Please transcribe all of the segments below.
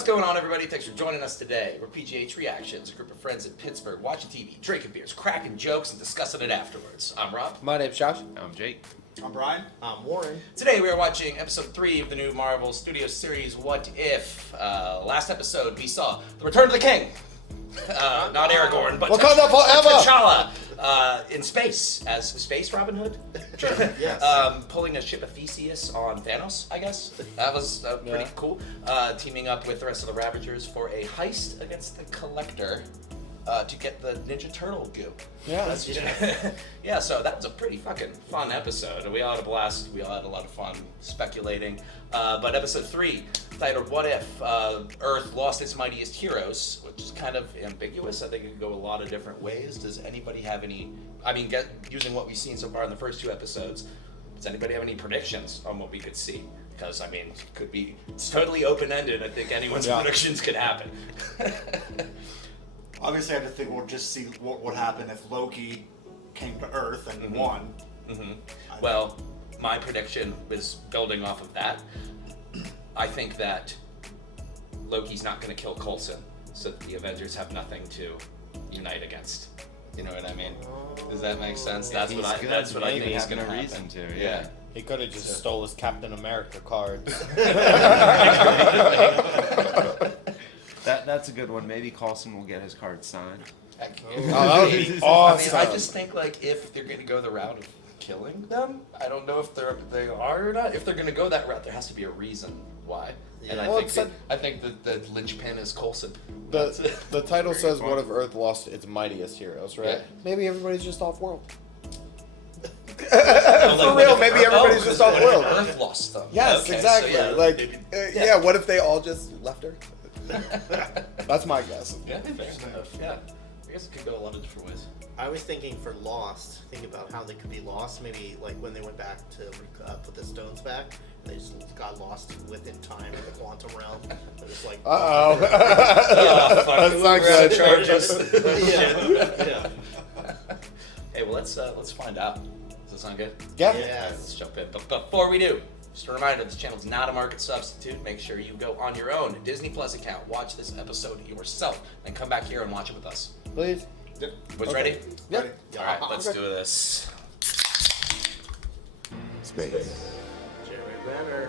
What's going on, everybody? Thanks for joining us today. We're PGH Reactions, a group of friends in Pittsburgh watching TV, drinking beers, cracking jokes, and discussing it afterwards. I'm Rob. My name's Josh. I'm Jake. I'm Brian. I'm Warren. Today we are watching episode 3 of the new Marvel Studios series, What If? Last episode we saw the Return of the King. Not Aragorn, but Wakanda forever! T'Challa in space as Space Robin Hood. Yes. Pulling a ship of Theseus on Thanos, I guess. That was pretty cool. Teaming up with the rest of the Ravagers for a heist against the Collector to get the Ninja Turtle goo. Yeah. Yeah, so that was a pretty fucking fun episode. We all had a blast. We all had a lot of fun speculating. But episode 3, titled What If? Earth lost its mightiest heroes, which is kind of ambiguous. I think it could go a lot of different ways. Does anybody have any, using what we've seen so far in the first 2 episodes, does anybody have any predictions on what we could see? Because, it's totally open-ended. I think anyone's predictions could happen. Obviously, I have to think we'll just see what would happen if Loki came to Earth and won. Well, my prediction was building off of that. I think that Loki's not going to kill Coulson, so that the Avengers have nothing to unite against. You know what I mean? Does that make sense? That's what I think is going to happen. Reason to, yeah. He could have just stole his Captain America card. That's a good one. Maybe Coulson will get his card signed. That would be awesome. I just think if they're going to go the route of killing them, I don't know if they are or not. If they're going to go that route, there has to be a reason why. Yeah. And I think that the linchpin is Coulson. The title says, "What if Earth lost its mightiest heroes?" Right? Yeah. Maybe everybody's just off world. For real, maybe everybody's just off world. Earth lost them. Yes, Okay, exactly. so what if they all just left Earth? That's my guess. Yeah, fair enough. Yeah, I guess it could go a lot of different ways. I was thinking for Lost, think about how they could be lost. Maybe like when they went back to put the stones back, they just got lost within time in the quantum realm. They're just like, Fuck, That's not good. Charges. yeah. Hey, well let's find out. Does that sound good? Yeah. All right, let's jump in. But before we do, just a reminder, this channel is not a market substitute. Make sure you go on your own Disney Plus account, watch this episode yourself, then come back here and watch it with us. Please. Yep. Boys ready? Yep. All right, let's do this. Space. Jerry Renner.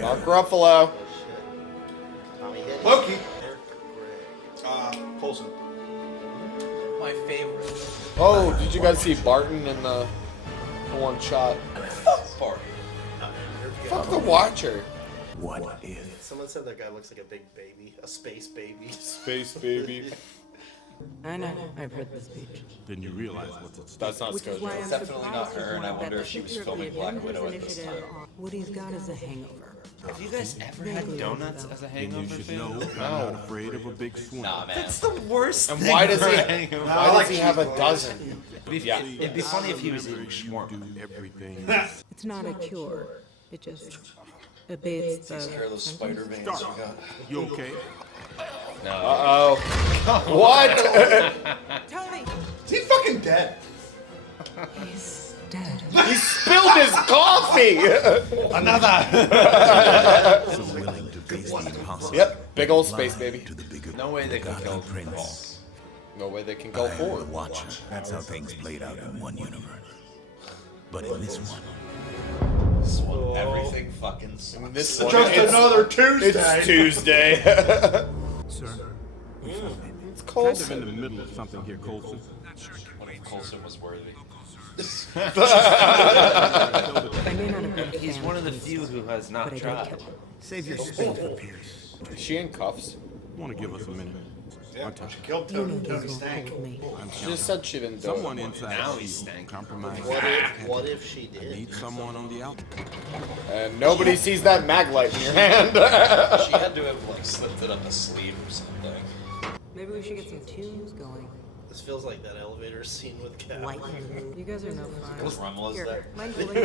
Mark Ruffalo. Oh shit. Tommy Hidden. Loki. Eric Gray. Coulson. My favorite. Oh, did you guys see Barton in the one shot? Part. Fuck the Watcher. What if? Someone said that guy looks like a big baby, a space baby. Space baby. I know. I've heard the speech. Then you realize what's at stake. That's not Which is why ScarJo. I'm Definitely not surprised her, and I that wonder the if she was picture of filming the Black Avengers Widow at this initiative time. on Woody's got is a hangover. Have you guys ever had donuts as a Then hangover you should thing? know I'm not afraid of a big swing. Nah, man. That's the worst And thing why does for he? a hangover. Why does he have a dozen? It'd be funny if he was eating You shawarma. do everything. It's not a cure. It just abates the Careless spider veins we got. You okay? No. Uh-oh. What? Tony! Is he fucking dead? He's dead. He spilled his coffee! So willing to face the impossible. Yep, big old space baby. To the bigger No way they can kill prince. No way they can go I am the forward. Watcher. That's how things played out in one universe. But in this one, Everything fucking sucks. This Just one, another Tuesday. it's Tuesday. Sir, It's kind Coulson. of in the middle of something here, Coulson. What if Coulson was worthy? I may not have been a He's fan one of the his few who has but I not didn't tried. kill him. save your space for Pierce. Is she in cuffs? Want to give us a minute? Yeah, Untitled. she killed You know Tony. these Tony will Stank. hold me. I'm She just said she didn't do someone it. inside Now the he's field stank. compromised. What if she I did? need someone on the out. And nobody sees that mag light in your hand. She had to have slipped it up a sleeve or something. Maybe we should get some tunes going. This feels like that elevator scene with Cap. Lightning. You guys are no fun. What Rummel is Here, there? mind holding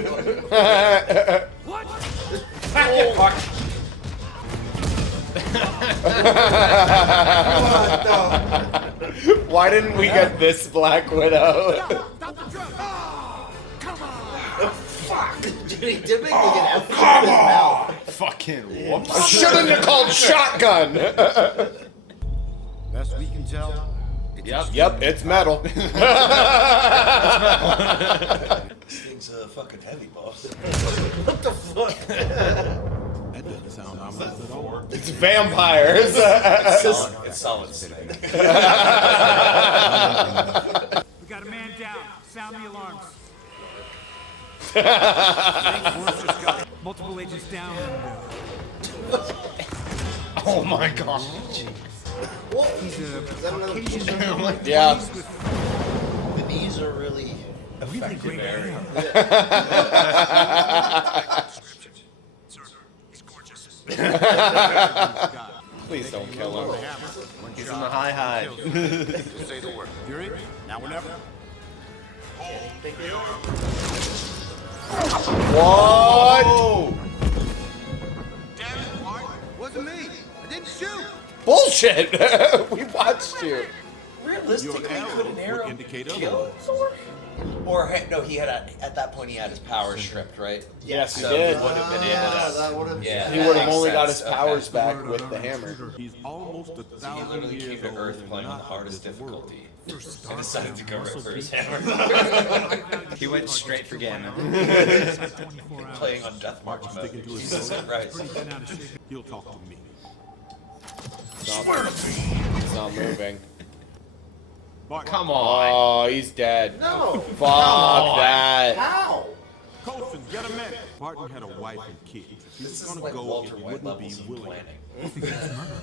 Why didn't we get this Black Widow? Dude, he did make like an F in his mouth. Fucking whoops. I shouldn't have called shotgun. Best we can tell. Yep, it's metal. This thing's fucking heavy, boss. What the fuck? That doesn't sound ominous at all. It's vampires. It's solid. We got a man down. Sound the alarms. Multiple agents down. Oh my god. He's a Is that another Caucasian piece? man with Yeah. knees with The knees are really. really great hair. Please don't kill him. He's in the high. Say the word. Fury, now or never. What? Wasn't me. I didn't shoot. Bullshit. We watched you. Realistically, Your could an arrow arrow would indicate kill otherwise. Thor? Or no, he had at that point he had his power stripped, right? Yes, he So did. he would have been able to. that would have. Yeah, He that would have makes only got his sense. powers Okay. back with the hammer. He's almost a He thousand literally years came to old Earth and playing on the not hardest of this world. difficulty and decided to go right for his hammer. He went straight for Ganon. Playing on Death March mode. Sticking to his Jesus Christ. He'll talk to me. He's not moving. Come on. Oh, he's dead. No. Fuck that. How? Colson, get a medic. Barton had a wife and kids. He This was is gonna like go Walter if he White wouldn't be levels of willing. planning.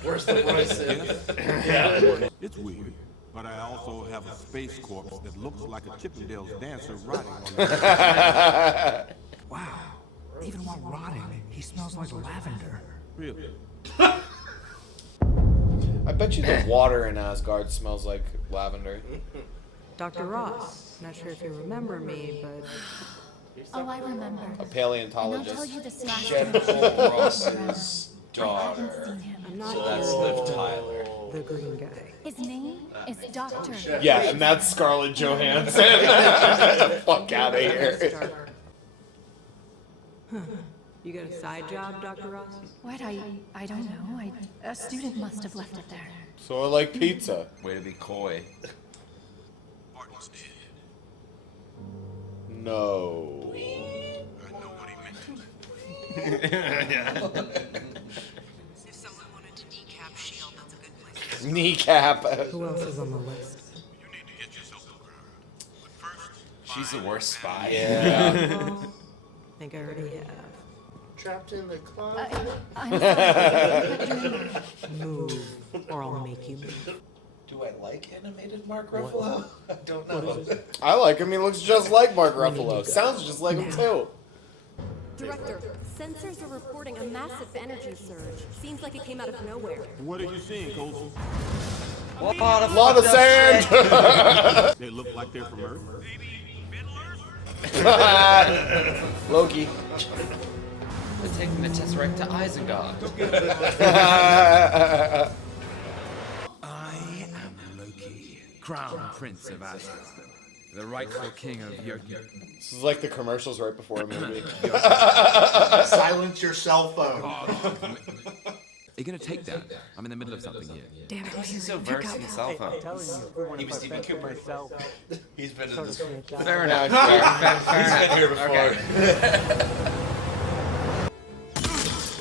Where's the voice in? It's weird, but I also have a space corpse that looks like a Chippendales dancer riding on the Wow. Even while rotting, he smells like lavender. Really? I bet you the water in Asgard smells like lavender. Dr. Ross, not sure if you remember me, but Oh, I remember. A And I'll tell paleontologist. you this last Jen time. Cole Ross's I haven't daughter. seen him. I'm not So that's here. Liv Tyler. The green guy. His name is Doctor. Yeah, and that's Scarlett Johansson. Fuck out of here. Stark. Huh. You got a side job, Dr. Ross? What? I don't know. A student must have left it there. So I like pizza. Way to be coy. No. If someone wanted to decap Shield, that's a good place. Kneecap. Who else is on the list? She's the worst spy. Yeah. I think I already have. Trapped in the closet. I'm sorry. Move, or I'll make you move. Do I like animated Mark Ruffalo? I don't know. I like him. He looks just like Mark Ruffalo. Sounds just like him too. Director, sensors are reporting a massive energy surge. Seems like it came out of nowhere. What are you seeing, Colson? A lot of sand. They look like they're from Earth. Loki. They're taking the Tesseract to Isengard. I am Loki, Crown Prince of Asgard, the rightful king of Jotun. This is like the commercials right before a movie. Silence your cell phone. Are you gonna take that? I'm in the middle of something here. Damn it, He's so versed in cell phones. He was Stephen Cooper. He's been in this. Fair enough. He's been here before.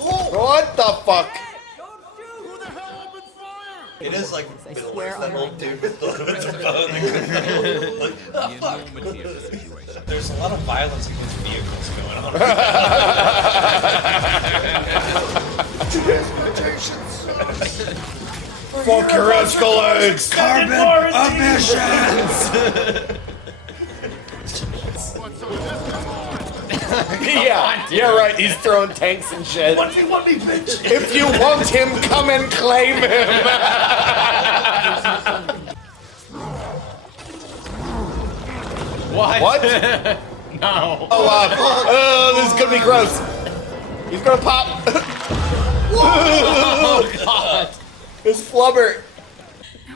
What the fuck? It is like middle swear that on old my- dude with the phone. Like, The oh, fuck. enormity of the situation. There's a lot of violence against vehicles going on. Fuck your Escalades! Carbon Yeah, right. He's throwing tanks and shit. What do you want me, bitch? If you want him, come and claim him. What? No. Oh, this is gonna be gross. He's gonna pop. Oh, God. His flubber.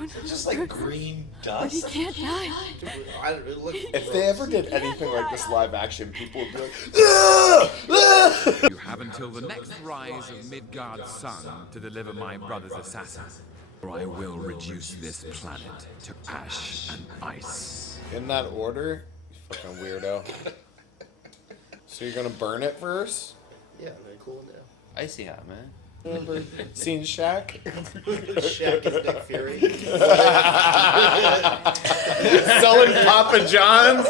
don't. It's just like green But he dust. can't die. If they ever did anything like this live action, people would be like, "Ah! Ah!" You have until the next rise of Midgard's sun to deliver my brother's assassin, or I will reduce this planet to ash and ice. In that order? You fucking weirdo. So you're gonna burn it first? Yeah, very cool now. Icy hot, man. Remember seeing Shaq? Shaq is Nick Fury. Selling Papa John's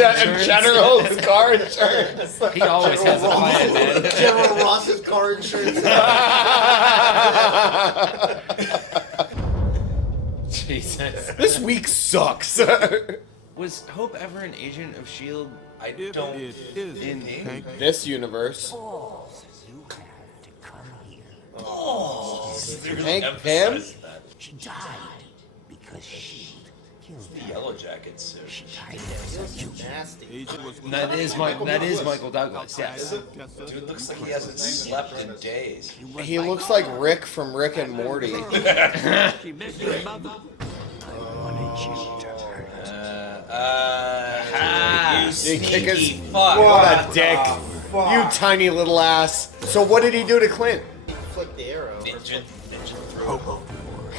and General's car insurance. He always has a plan, man. General Ross's car insurance. Jesus. This week sucks. Was Hope ever an agent of S.H.I.E.L.D.? I don't. It is In Hank. This universe. You have to come here. Oh, Hank Pym? She died because S.H.I.E.L.D. killed The her. Yellow Jacket suit. She died there. Nasty. Agent was that is Michael Douglas, yes. Dude looks like he hasn't slept in days. He looks like Rick from Rick and Morty. I wanted you to hurt. You kick his- sneaky fuck. What a dick. You tiny little ass. So what did he do to Clint? Flick the arrow. Ninja throw.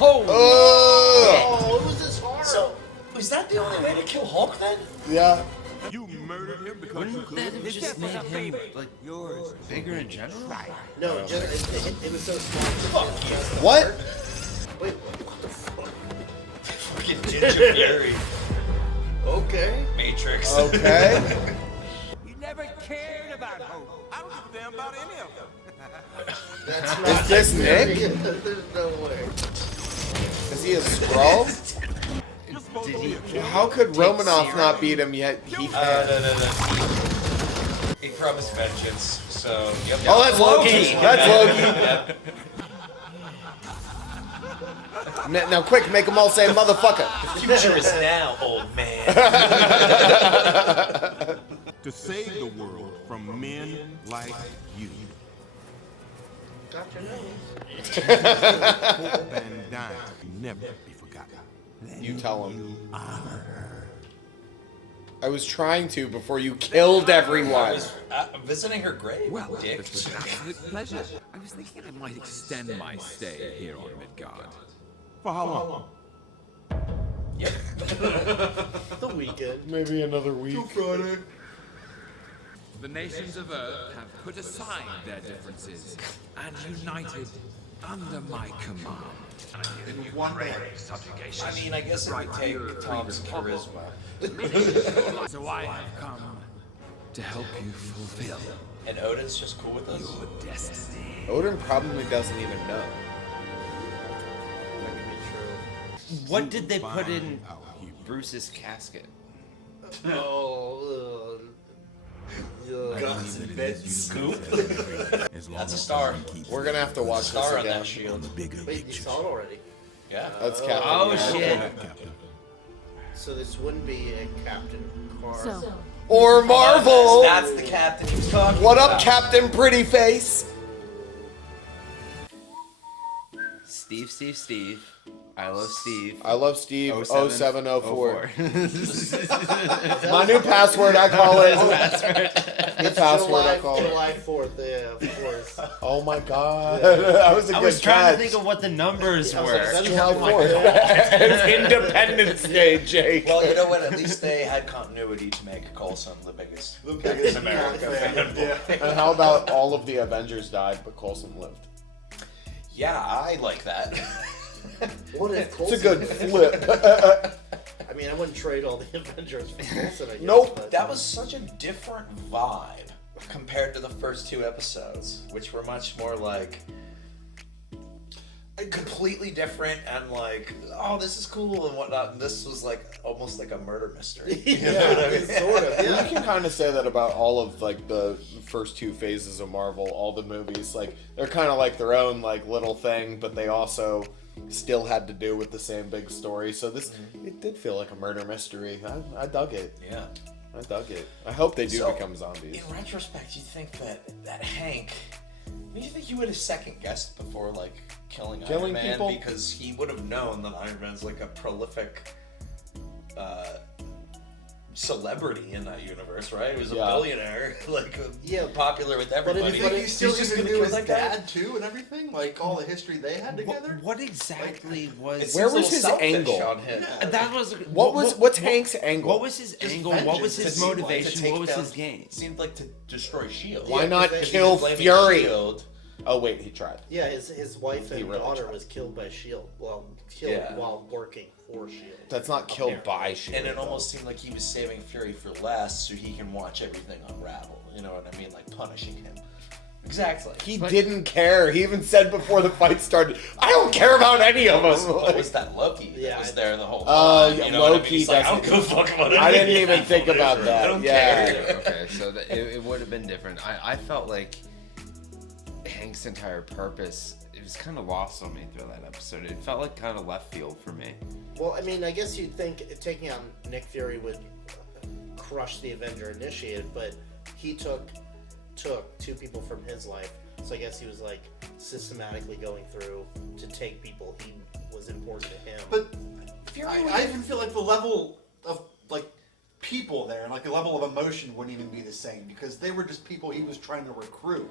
Oh! Oh, it was his heart. So, was that the only way to kill Hulk then? Yeah. You murdered him because you Wouldn't that could. have just made him, like, bigger in general? No, just it was so small. What? Wait, what the fuck? Fucking Ninja Fury. Okay. Matrix. Okay. You never cared about Hope. I don't give a damn about any of them. That's not Is this Nick? There's no way. Is he a Skrull? You're supposed Did to he- be a killer. How could Romanoff not beat him yet? He can. No. He promised vengeance, so. Yep. Oh, that's Loki. That's Loki. Yep. Now, quick, make them all say motherfucker. Future is now, old man. To save the world from men like you. Got your nose. Hope and dying never be forgotten. You tell him. I was trying to before you killed everyone. I was visiting her grave. Well, Dick. this was an absolute pleasure. I was thinking I might extend my stay here on Midgard. For how long? Yep. The weekend. Maybe another week. Friday. The nations of Earth have put aside their differences and united under my command. One day. I mean, I guess it would take Tom's charisma. So I have come to help you fulfill And Odin's just cool with us? your destiny. Odin probably doesn't even know. That could be true. What did they put in Find out here. Bruce's casket? Oh, Guns and bed scoop. As long That's a as star. someone keeps We're gonna have to watch this Star on again. that shield. the bigger wait, you picture. saw it already. Yeah. That's Captain Oh, America. shit. Captain. So this wouldn't be a Captain Carr. So, Or Marvel. That's the captain he was talking What about. up, Captain Pretty Face? Steve. I love Steve. I love Steve 0704. 0704. My new password, I call it. New It's password, I call it. July 4th, yeah, of course. Oh my god. That was a I good was trying catch. to think of what the numbers I was were. like, that's July not my 4th. It's Independence Day, Jake. Well, you know what? At least they had continuity to make Coulson the biggest Captain America fanboy. And how about all of the Avengers died, but Coulson lived? Yeah, I like that. What if It's Coulson? a good flip. I mean, I wouldn't trade all the Avengers for Coulson, I guess. Nope. but- That was such a different vibe compared to the first two episodes, which were much more like completely different and like, oh, this is cool and whatnot. And this was like almost like a murder mystery. You know what I mean? Sort of, You yeah. can kind of say that about all of like the first two phases of Marvel, all the movies. Like they're kind of like their own like little thing, but they also still had to do with the same big story. So this it did feel like a murder mystery. I dug it. Yeah. I dug it. I hope they do So, become zombies. In retrospect, you think that Hank Do you think he would have second guessed before like killing Iron Killing Man? people? Because he would have known that Iron Man's like a prolific celebrity in that universe, right? He was a billionaire, like popular with everybody. But he still He's just even gonna knew kill his that guy? dad too and everything, like all the history they had together. What exactly was? Where was his angle? On him. And that was What's Hank's angle? What was his angle? What was his motivation? What was his game? Seemed like to destroy Shield. Why not because kill he was blaming Fury? Shield. Oh wait, he tried. Yeah, his wife and really daughter tried. was killed by Shield. Well, killed while working for Shield. That's not killed by Shield. And it almost seemed like he was saving Fury for last, so he can watch everything unravel. You know what I mean? Like punishing him. Exactly. He didn't care. He even said before the fight started, "I don't care about any of them." What was that Loki that was there the whole time? You know what I mean? Loki. He's like, I don't give a fuck about I anything. didn't even think about that. I don't yeah. care. Okay, so it would have been different. I felt like Hank's entire purpose, it was kind of lost on me through that episode. It felt like kind of left field for me. Well, I mean, I guess you'd think taking on Nick Fury would crush the Avenger Initiated, but he took two people from his life. So I guess he was like systematically going through to take people he was important to him. But I even feel like the level of like people there and like the level of emotion wouldn't even be the same because they were just people he was trying to recruit.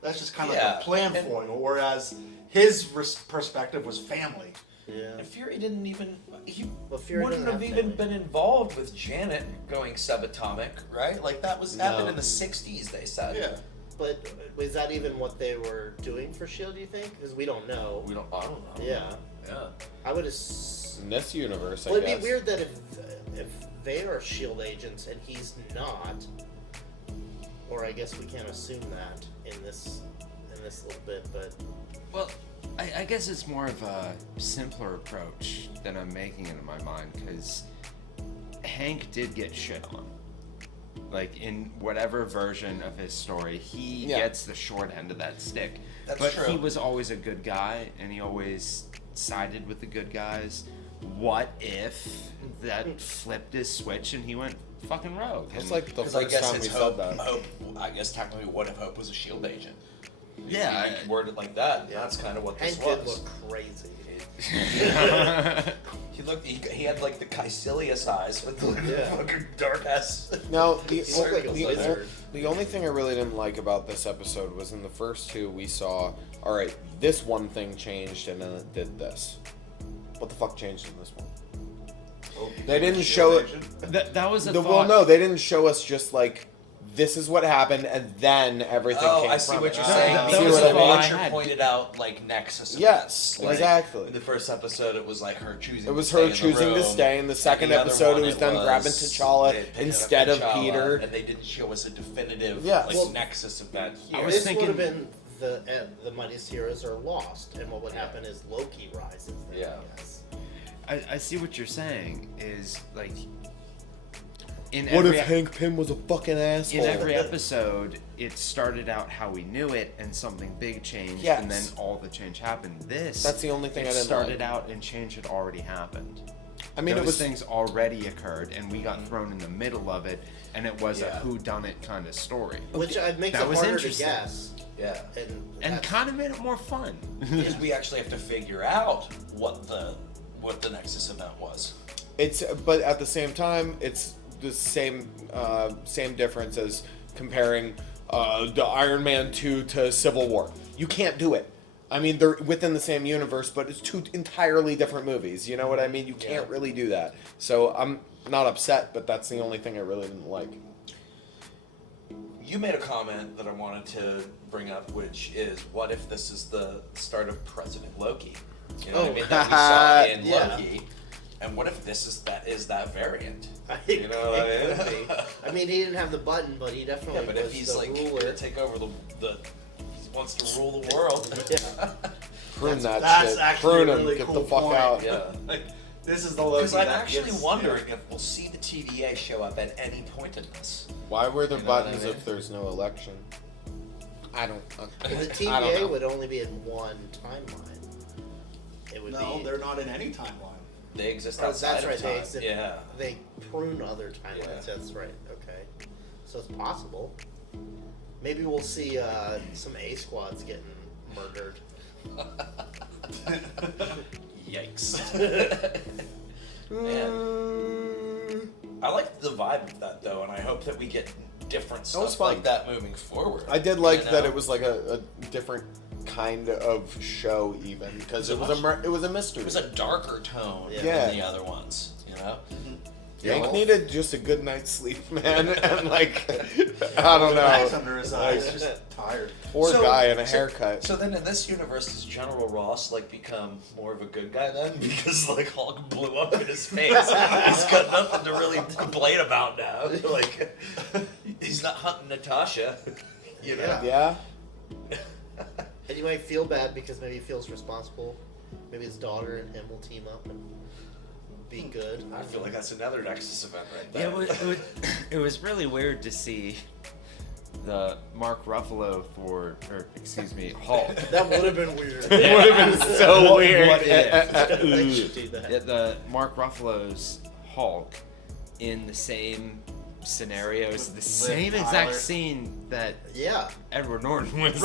That's just kind of like a plan foil, whereas his perspective was family. Yeah. And Fury didn't even. He Fury wouldn't doesn't have have even been involved with Janet going subatomic, right? Like that was happened in the '60s. They said. Yeah. But was that even what they were doing for Shield? Do you think? Because we don't know. I don't know. Yeah. Yeah. I would have. In this universe, I Well, guess. it'd be weird that if they are Shield agents and he's not, or I guess we can't assume that in this little bit, but. Well, I guess it's more of a simpler approach than I'm making it in my mind, because Hank did get shit on. Like, in whatever version of his story, he gets the short end of that stick. That's true. He was always a good guy, and he always sided with the good guys. What if that flipped his switch and he went fucking rogue? It's like the Because I first guess time we it's said that. Hope. I guess technically, what if Hope was a Shield agent? Yeah, You word it like that. Yeah. That's kind of what Hank this was. did look crazy. He looked. He had like the Caecilius eyes with the fucking dark ass. Now, looked like a wizard. the only thing I really didn't like about this episode was in the first two we saw, all right, this one thing changed and then it did this. What the fuck changed in this one? They didn't show it. That was a Well, thought. no, they didn't show us just like, this is what happened and then everything came I see from what it. you're saying. that See was what a I thought mean? I Archer had. pointed out like Nexus. Yes, events. Like, exactly. In the first episode, it was like her choosing. It was to her stay in the choosing to room. stay. In the second And the other episode, one, it was them grabbing T'Challa they picked up instead of T'Challa, Peter. and they didn't show us a definitive Yeah. like, Well, Nexus event I here. was This thinking- would have been the mightiest heroes are lost, and what would happen is Loki rises. Then, Yeah. I guess. I see what you're saying is like in What every if Hank Pym was a fucking asshole? in every episode it started out how we knew it and something big changed Yes. and then all the change happened. This That's the only thing it I didn't started like. out and change had already happened. I mean, Those it was things already occurred and we got thrown in the middle of it and it was a whodunit kind of story. Which makes That it was harder to interesting. guess. Yeah. And And kind of made it more fun. Because we actually have to figure out what the Nexus event was. but at the same time, it's the same difference as comparing the Iron Man 2 to Civil War. You can't do it. I mean, they're within the same universe, but it's two entirely different movies. You know what I mean? You can't really do that. So I'm not upset, but that's the only thing I really didn't like. You made a comment that I wanted to bring up, which is, what if this is the start of President Loki? You know what I mean? That we saw in Loki. And what if this is that variant? You know what I mean? I mean, he didn't have the button, but he definitely Yeah, but was if he's the like ruler. gonna take over the he wants to rule the world. Prune that That's shit. actually Prune a him. really Get cool the fuck point. out. Yeah. Like, this is the Loki. Because I'm that actually gets- wondering if we'll see the TVA show up at any point in this. Why were there You know what I buttons mean? if there's no election? I don't. Well, the I don't TVA know. would only be in one timeline. It would No, be. they're not in any timeline. They exist Oh, outside that's right. of time. They exist. Yeah. They prune other timelines. Yeah. That's right. Okay. So it's possible. Maybe we'll see some A squads getting murdered. Yikes. Man. I like the vibe of that though, and I hope that we get different stuff like that moving forward. I did like that it was like a different kind of show, even because it was a mystery. It was a darker tone than the other ones, you know. Yank needed just a good night's sleep, man, and like I don't know. Wax under his eyes, just tired. Poor guy and a haircut. So then, in this universe, does General Ross like become more of a good guy then? Because like Hulk blew up in his face, he's got nothing to really complain about now. Like he's not hunting Natasha, you know? Yeah. And you might feel bad because maybe he feels responsible. Maybe his daughter and him will team up and be good. I feel like that's another Nexus event right there. Yeah, it was really weird to see the Mark Ruffalo Hulk. That would have been weird. It would have been so weird. What They should do that. Yeah, the Mark Ruffalo's Hulk in the same scenarios, the same exact scene that Edward Norton was in.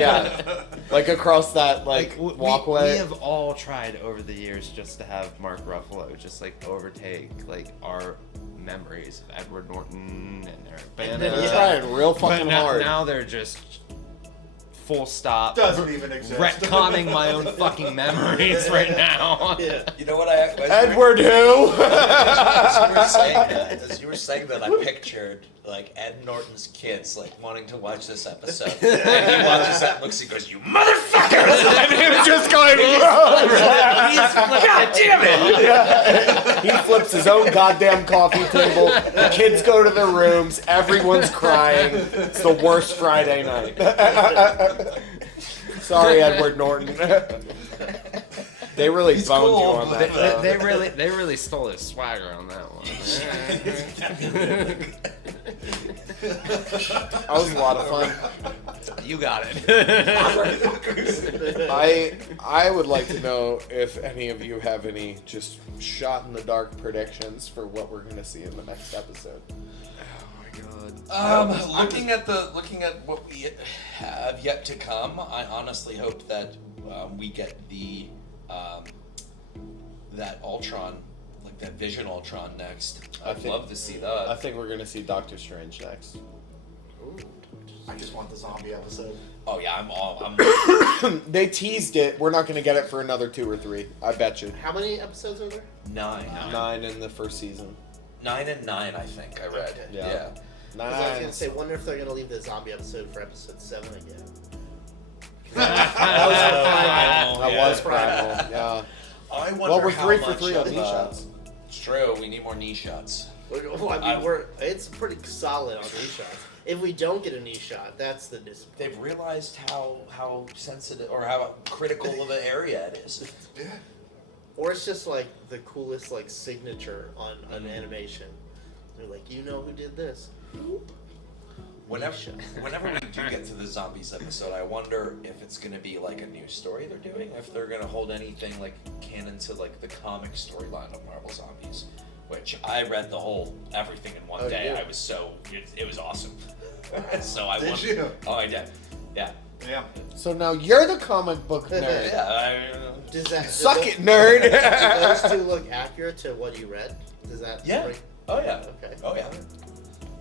Yeah, like across that walkway. We have all tried over the years just to have Mark Ruffalo just like overtake like our memories of Edward Norton and Eric Bana. They're trying real fucking hard. Now they're just full stop. Doesn't even exist. Retconning my own fucking memories right now. Yeah. You know what Edward who? As you were saying that, I pictured like Ed Norton's kids like wanting to watch this episode. And he watches that, looks, he goes, "You motherfuckers!" And him just going, God damn it! Yeah. He flips his own goddamn coffee table. The kids go to their rooms. Everyone's crying. It's the worst Friday night. Sorry, Edward Norton. They really boned you on that. They really stole his swagger on that one. That was a lot of fun. You got it. I would like to know if any of you have any just shot in the dark predictions for what we're gonna see in the next episode. Looking at what we have yet to come, I honestly hope that we get the that Ultron, like that Vision Ultron next. I'd love to see that. I think we're gonna see Doctor Strange next. Ooh. I just want the zombie episode. Oh yeah, I'm They teased it. We're not gonna get it for another 2 or 3. I bet you. How many episodes are there? 9. 9 in the first season. 9 and 9, I think I read. Okay. Yeah. 9. I was gonna say, wonder if they're gonna leave the zombie episode for episode 7 again. That was primal. Yeah. I wonder Well, we're how 3 for much 3 on of, knee shots. It's true. We need more knee shots. Well, I mean, it's pretty solid on knee shots. If we don't get a knee shot, that's the disappointment. They've realized how sensitive or how critical of an area it is. Yeah. Or it's just like the coolest like signature on an animation. They're like, you know who did this? Whenever we do get to the zombies episode, I wonder if it's going to be like a new story they're doing, if they're going to hold anything like canon to like the comic storyline of Marvel Zombies, which I read the whole everything in one day. Yeah. I was it was awesome. So I Did you? Oh, I did. Yeah. Yeah. So now you're the comic book nerd. Yeah. Does that Suck it, nerd. Do those two look accurate to what you read? Does that? Yeah. bring- Oh yeah. Okay. Oh yeah.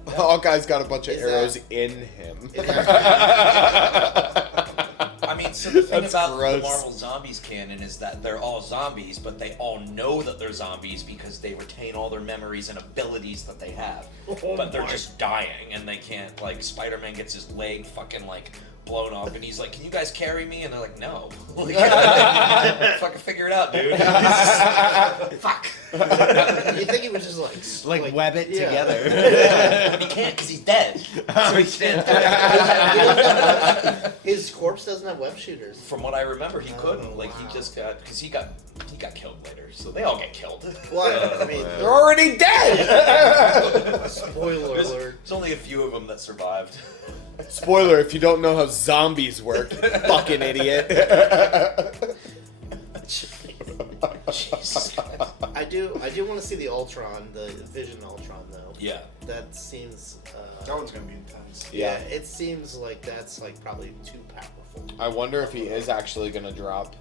Hawkeye's got a bunch of Is arrows that- in him. I mean, so the thing That's about gross. the Marvel Zombies canon is that they're all zombies, but they all know that they're zombies because they retain all their memories and abilities that they have. But they're just dying, and they can't, like, Spider-Man gets his leg fucking, like, blown off, and he's like, "Can you guys carry me?" And they're like, "No." Like, fucking figure it out, dude. Fuck. You think he would just Like web it yeah. together. But he can't because he's dead. So he can't do it. His corpse doesn't have web shooters. From what I remember, he couldn't. Like, he just got, because he got killed later. So they all get killed. Well, I mean, They're already dead. spoiler There's alert. only a few of them that survived. Spoiler: if you don't know how zombies work, you fucking idiot. Jesus. I do do want to see the Ultron, the Vision Ultron, though. Yeah. That seems. That one's gonna be intense. Yeah, it seems like that's like probably too powerful. I wonder if he is actually gonna drop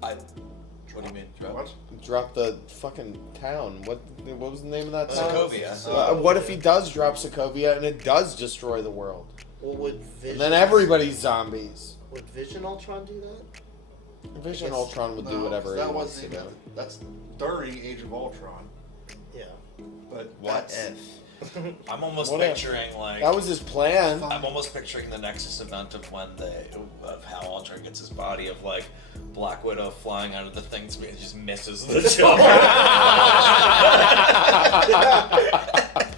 What do you mean? drop the fucking town. What was the name of that town? Sokovia. What if he does drop Sokovia and it does destroy the world? Well, would Vision? And then everybody's zombies. Would Vision Ultron do that? Vision Ultron would do whatever he wants to do. That's during Age of Ultron. Yeah. But What if? I'm almost What if? picturing like That was his plan. I'm almost picturing the Nexus event of of how Ultron gets his body of like Black Widow flying out of the thing and just misses the jump.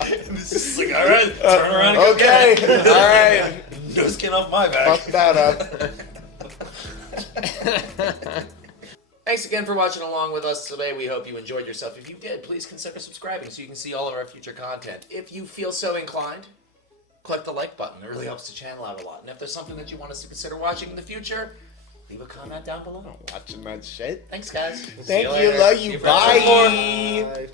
And this is like, all right, turn around and go Okay, get it. all right. No skin off my back. Fuck that up. Thanks again for watching along with us today. We hope you enjoyed yourself. If you did, please consider subscribing so you can see all of our future content. If you feel so inclined, click the like button. It really helps the channel out a lot. And if there's something that you want us to consider watching in the future, leave a comment down below. Watching that shit. Thanks, guys. Thank you, later. love you. See friends before. Bye.